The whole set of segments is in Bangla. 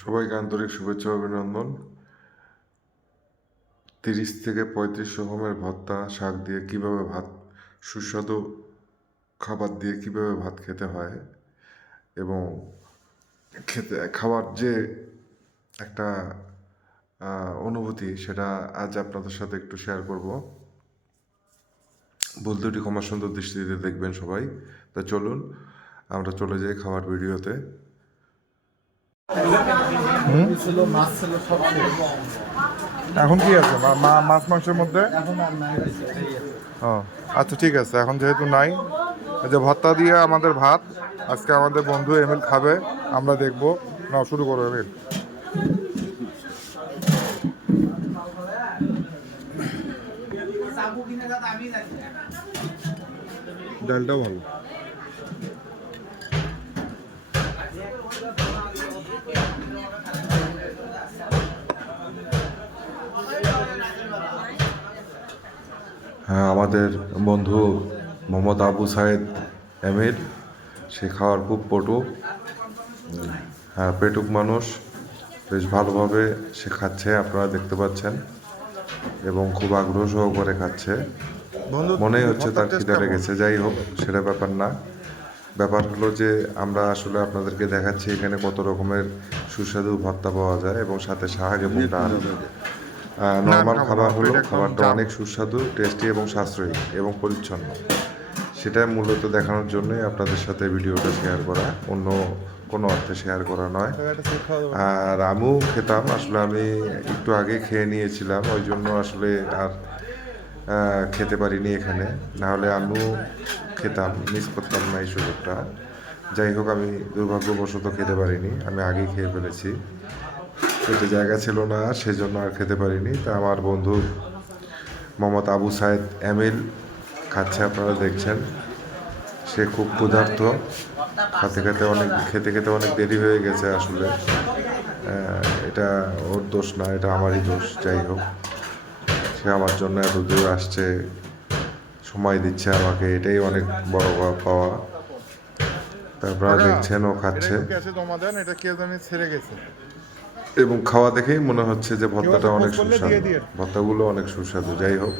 সবাইকে আন্তরিক শুভেচ্ছা ও অভিনন্দন। 30 থেকে 35 রকমের ভর্তা শাক দিয়ে কিভাবে ভাত, সুস্বাদু খাবার দিয়ে কিভাবে ভাত খেতে হয় এবং খাবার যে একটা অনুভূতি, সেটা আজ আপনাদের সাথে একটু শেয়ার করব। ভুল ত্রুটি ক্ষমা সুন্দর দৃষ্টিতে দেখবেন সবাই। তা চলুন আমরা চলে যাই খাবার ভিডিওতে। এখন কি আছে মাছ মাংসের মধ্যে? ও আচ্ছা, ঠিক আছে। এখন যেহেতু নাই, যে ভর্তা দিয়ে আমাদের ভাত আজকে আমাদের বন্ধু এমিল খাবে, আমরা দেখবো। না, শুরু করো এমিল। ডালটাও ভালো। হ্যাঁ, আমাদের বন্ধু মোহাম্মদ আবু সাইদ এমির, সে খাওয়ার খুব পটু। হ্যাঁ, পেটুক মানুষ, বেশ ভালোভাবে সে খাচ্ছে, আপনারা দেখতে পাচ্ছেন, এবং খুব আগ্রহ সহকারে খাচ্ছে। মনেই হচ্ছে তার খিদে লেগেছে। যাই হোক, সেটা ব্যাপার না। ব্যাপার হলো যে আমরা আসলে আপনাদেরকে দেখাচ্ছি এখানে কত রকমের সুস্বাদু ভর্তা পাওয়া যায় এবং সাথে শাক এবং ডাল। নর্মাল খাবার হলো, খাবারটা অনেক সুস্বাদু, টেস্টি এবং সাশ্রয়ী এবং পরিচ্ছন্ন। সেটা মূলত দেখানোর জন্যই আপনাদের সাথে ভিডিওটা শেয়ার করা, অন্য কোনো অর্থে শেয়ার করা নয়। আর আমিও খেতাম, আসলে আমি একটু আগে খেয়ে নিয়েছিলাম, ওই জন্য আসলে আর খেতে পারিনি এখানে। নাহলে আমিও খেতাম, মিস করতাম না এই সুযোগটা। যাই হোক, আমি দুর্ভাগ্যবশত খেতে পারিনি, আমি আগেই খেয়ে ফেলেছি। পেটে জায়গা ছিল না, সেজন্য আর খেতে পারিনি। তা আমার বন্ধু মোহাম্মদ আবু সাইদ এমিল খাচ্ছে, আপনারা দেখছেন। সে খুব ক্ষুধার্ত, খেতে খেতে অনেক দেরি হয়ে গেছে আসলে। এটা ওর দোষ না, এটা আমারই দোষ। যাই হোক, সে আমার জন্য এত দূর আসছে, সময় দিচ্ছে আমাকে, এটাই অনেক বড় পাওয়া। তারপর দেখছেন ও খাচ্ছে, এবং খাওয়া দেখেই মনে হচ্ছে যে ভর্তাটা অনেক সুস্বাদু, ভর্তাগুলো অনেক সুস্বাদু। যাই হোক,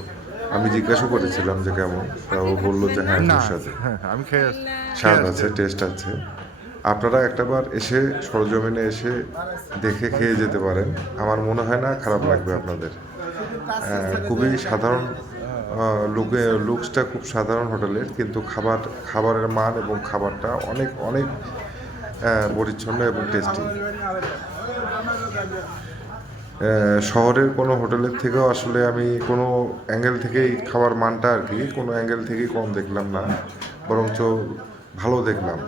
আমি জিজ্ঞাসা করেছিলাম যে কেমন, তা ও বললো যে হ্যাঁ, সুস্বাদু, আমি খেয়ে স্বাদ আছে, টেস্ট আছে। আপনারা একটাবার এসে সরজমিনে এসে দেখে খেয়ে যেতে পারেন, আমার মনে হয় না খারাপ লাগবে আপনাদের। খুবই সাধারণ লুকসটা খুব সাধারণ হোটেলের, কিন্তু খাবারের মান এবং খাবারটা অনেক অনেক পরিচ্ছন্ন এবং টেস্টি। শহরের কোনো হোটেলের থেকেও আসলে আমি কোনো অ্যাঙ্গেল থেকেই খাবার মানটা আর কি কোনো অ্যাঙ্গেল থেকেই কম দেখলাম না, বরঞ্চ ভালো দেখলাম।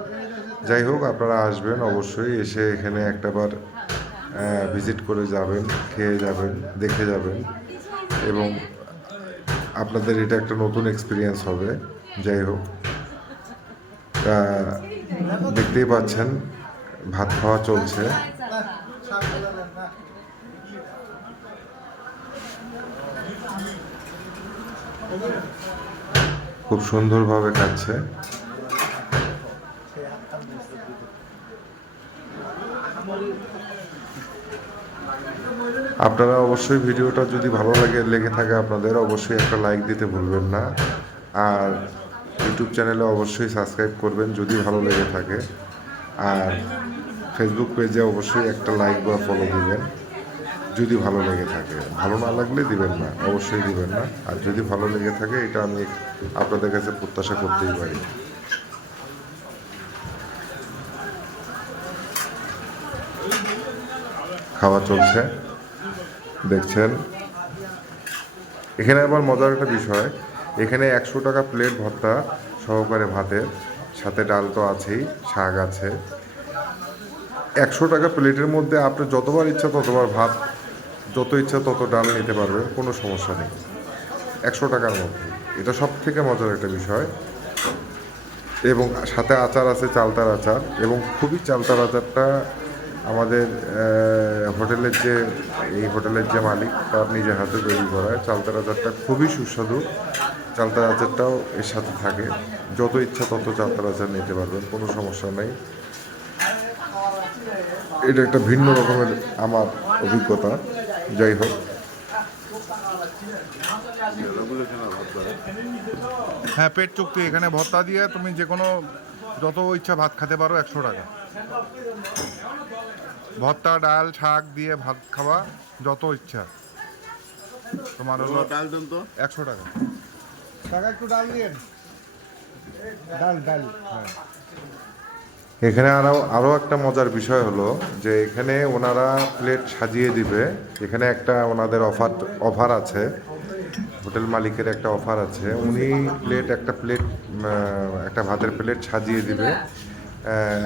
যাই হোক, আপনারা আসবেন অবশ্যই, এসে এখানে একটাবার ভিজিট করে যাবেন, খেয়ে যাবেন, দেখে যাবেন, এবং আপনাদের এটা একটা নতুন এক্সপিরিয়েন্স হবে। যাই হোক, দেখতেই পাচ্ছেন ভাত খাওয়া চলছে। খুব সুন্দরভাবে খাচ্ছে। আপনারা অবশ্যই ভিডিওটা যদি ভালো লেগে থাকে আপনাদের, অবশ্যই একটা লাইক দিতে ভুলবেন না। আর ইউটিউব চ্যানেলে অবশ্যই সাবস্ক্রাইব করবেন যদি ভালো লেগে থাকে। আর ফেসবুক পেজে অবশ্যই একটা লাইক বা ফলো দিবেন যদি ভালো লেগে থাকে। ভালো না লাগলে দিবেন না, অবশ্যই দিবেন না। আর যদি ভালো লেগে থাকে, এটা আমি আপনাদের কাছে প্রত্যাশা করতেই পারি। খাওয়া চলছে, দেখছেন। এখানে আবার মজার একটা বিষয়, এখানে 100 টাকা প্লেট ভর্তা সহকারে ভাতের সাথে ডাল তো আছেই, শাক আছে। 100 টাকা প্লেটের মধ্যে আপনি যতবার ইচ্ছা ততবার ভাত, যত ইচ্ছা তত ডাল নিতে পারবেন, কোনো সমস্যা নেই 100 টাকার মধ্যে। এটা সব থেকে মজার একটা বিষয়। এবং সাথে আচার আছে, চালতার আচার, এবং খুবই চালতার আচারটা আমাদের এই হোটেলের যে মালিক, তার নিজের হাতে তৈরি করা চালতার আচারটা খুবই সুস্বাদু। চালতার আচারটাও এর সাথে থাকে, যত ইচ্ছা তত চালতার আচার নিতে পারবেন, কোনো সমস্যা নেই। এটা একটা ভিন্ন রকমের আমার অভিজ্ঞতা। যাই হোক, হ্যাঁ, পেট চুক্তি। এখানে ভর্তা দিয়ে তুমি যে কোনো যত ইচ্ছা ভাত খেতে পারো 100 টাকা। ভর্তা, ডাল, শাক দিয়ে ভাত খাওয়া যত ইচ্ছা তোমার হলো। ডাল দেন তো 100 টাকা। টাকা একটু ডাল দিন। ডাল ডাল। হ্যাঁ, এখানে আরও একটা মজার বিষয় হলো যে এখানে ওনারা প্লেট সাজিয়ে দিবে। এখানে একটা ওনাদের অফার আছে, হোটেল মালিকের একটা অফার আছে। উনি একটা ভাতের প্লেট সাজিয়ে দিবে,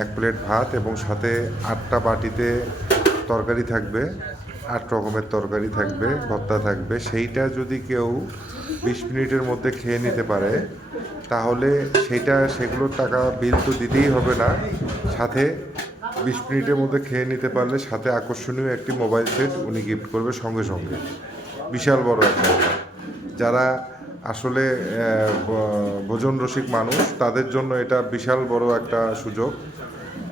1 প্লেট ভাত এবং সাথে 8টা বাটিতে তরকারি থাকবে, 8 রকমের তরকারি থাকবে, ভর্তা থাকবে। সেইটা যদি কেউ 20 মিনিটের মধ্যে খেয়ে নিতে পারে তাহলে সেগুলোর টাকা বিল তো দিতেই হবে না, সাথে 20 মিনিটের মধ্যে খেয়ে নিতে পারলে সাথে আকর্ষণীয় একটি মোবাইল সেট উনি গিফট করবে সঙ্গে সঙ্গে। বিশাল বড় একটা ব্যাপার। যারা আসলে ভোজন রসিক মানুষ তাদের জন্য এটা বিশাল বড় একটা সুযোগ।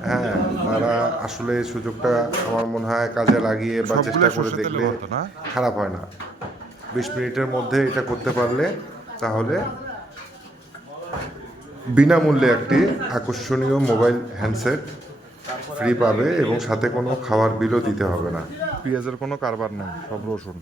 হ্যাঁ, তারা আসলে সুযোগটা আমার মনে হয় কাজে লাগিয়ে বা চেষ্টা করে দেখলে খারাপ হয় না। 20 মিনিটের মধ্যে এটা করতে পারলে তাহলে বিনামূল্যে একটি আকর্ষণীয় মোবাইল হ্যান্ডসেট ফ্রি পাবে এবং সাথে কোনো খাওয়ার বিলও দিতে হবে না। পেঁয়াজের কোনো কারবার নেই, সব রসুন।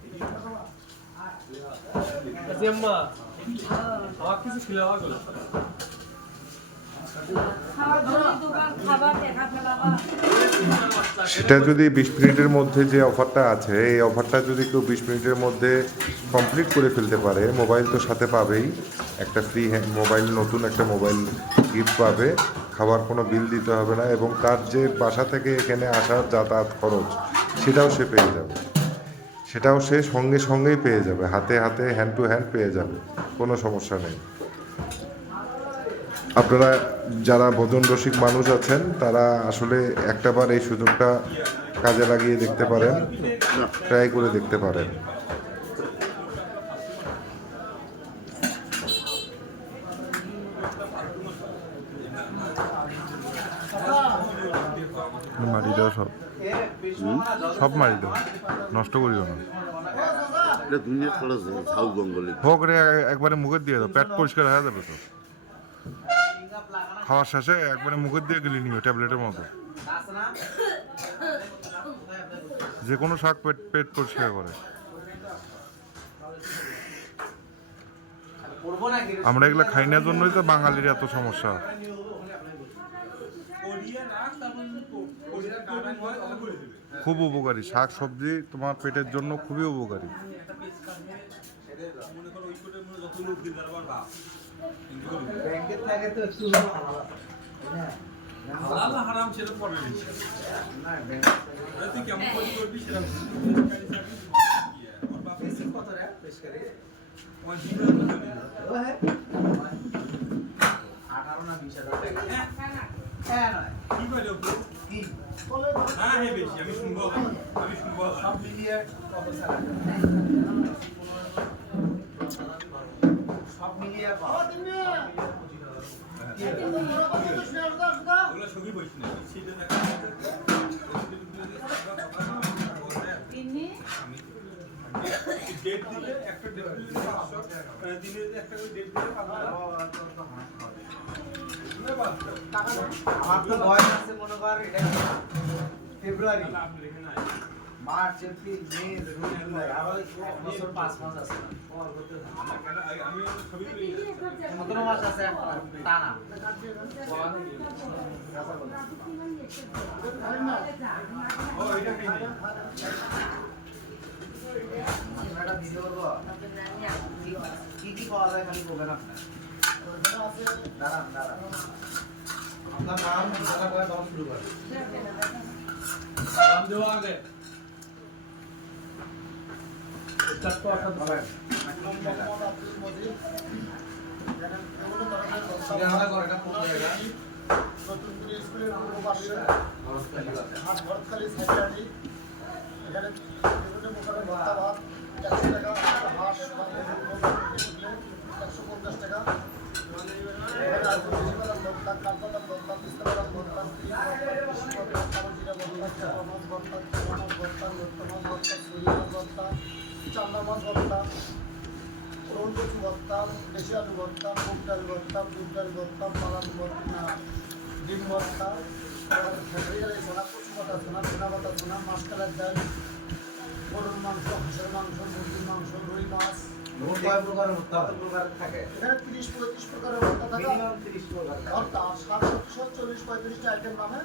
সেটা যদি 20 মিনিটের মধ্যে যে অফারটা আছে, এই অফারটা যদি কেউ 20 মিনিটের মধ্যে কমপ্লিট করে ফেলতে পারে, মোবাইল তো সাথে পাবেই, একটা ফ্রি মোবাইল, নতুন একটা মোবাইল গিফট পাবে, খাবার কোনো বিল দিতে হবে না এবং তার যে বাসা থেকে এখানে আসার যাতায়াত খরচ সেটাও সে পেয়ে যাবে। সেটাও সে সঙ্গেই পেয়ে যাবে, হাতে হাতে হ্যান্ড টু হ্যান্ড পেয়ে যাবে, কোনো সমস্যা নেই। আপনারা যারা ভোজন রসিক মানুষ আছেন তারা আসলে একটাবার এই সুযোগটা কাজে লাগিয়ে দেখতে পারেন, ট্রাই করে দেখতে পারেন। মারি দাও সব মারি দাও, নষ্ট করিও না। হোক রে, একবারে মুখের দিয়ে দাও, পেট পরিষ্কার হয়ে যাবে তো। খাওয়ার শেষে একবারে মুখের দিয়ে গেলে নিও ট্যাবলেটের মতো। যে কোনো শাক পেট পরিষ্কার করে। আমরা এগুলো খাই না জন্যই তো বাঙালির এত সমস্যা। খুব উপকারী শাক সবজি, তোমার পেটের জন্য খুবই উপকারী। হারাম ছিল পরে তুই কেমন করবি সেটা আমি শুনবো সব মিলিয়ে আমার তো বয়স আছে মনে কর ফেব্রুয়ারি, মার্চ, এপ্রিল, মে, জুন, জুলাই, আরো 1 বছর 5 মাস আছে। কোনো মাস আছে তা না। কি কি পাওয়া যায় খালি বলবেন আপনার। দাঁড়ান আপনার নাম জানা করে দাম শুরু করেন। নাম দেওয়া আগে স্টার্ট তো আসাদ বলেন। সিগারা করে এটা কোন জায়গা? নতুন করে স্কুলের পূর্ব পাশে ভরতখালী সাইডাটি। এখানে বিভিন্ন প্রকারের ভর্তা ভাত 100 টাকা, হাঁস 150 টাকা। এখানে আর বেশি করে ভর্তা, কাঁচা ভর্তা, পিস্তা ভর্তা, চাপা মাছ ভর্তা, চাপা মাছ ভর্তা, লোট্টা মাছ ভর্তা, ছুরি মাছ ভর্তা, চান্দা মাছ ভর্তা, ওল কচু ভর্তা, দেশি আলু ভর্তা, মুগ ডাল ভর্তা, বুট ডাল ভর্তা, পালাম ভর্তা, ডিম ভর্তা, খেসারি ডাল ছোনা, কচু পাতা ছোনা, ধনা পাতা ছোনা, মাছকালের ডাল, গরুর মাংস, হাঁসের মাংস, মুরগির মাংস, রুই মাছ। এখানে 30-35 প্রকারের ভর্তা থাকে। ভর্তা 40-45টা আইটেম নামে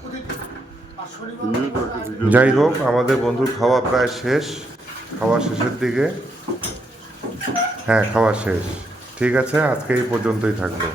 প্রতিদিন। আর শনিবার যাই হোক, আমাদের বন্ধুর খাওয়া প্রায় শেষ, খাওয়া শেষের দিকে। হ্যাঁ, খাওয়া শেষ। ঠিক আছে, আজকে এই পর্যন্তই থাকলো।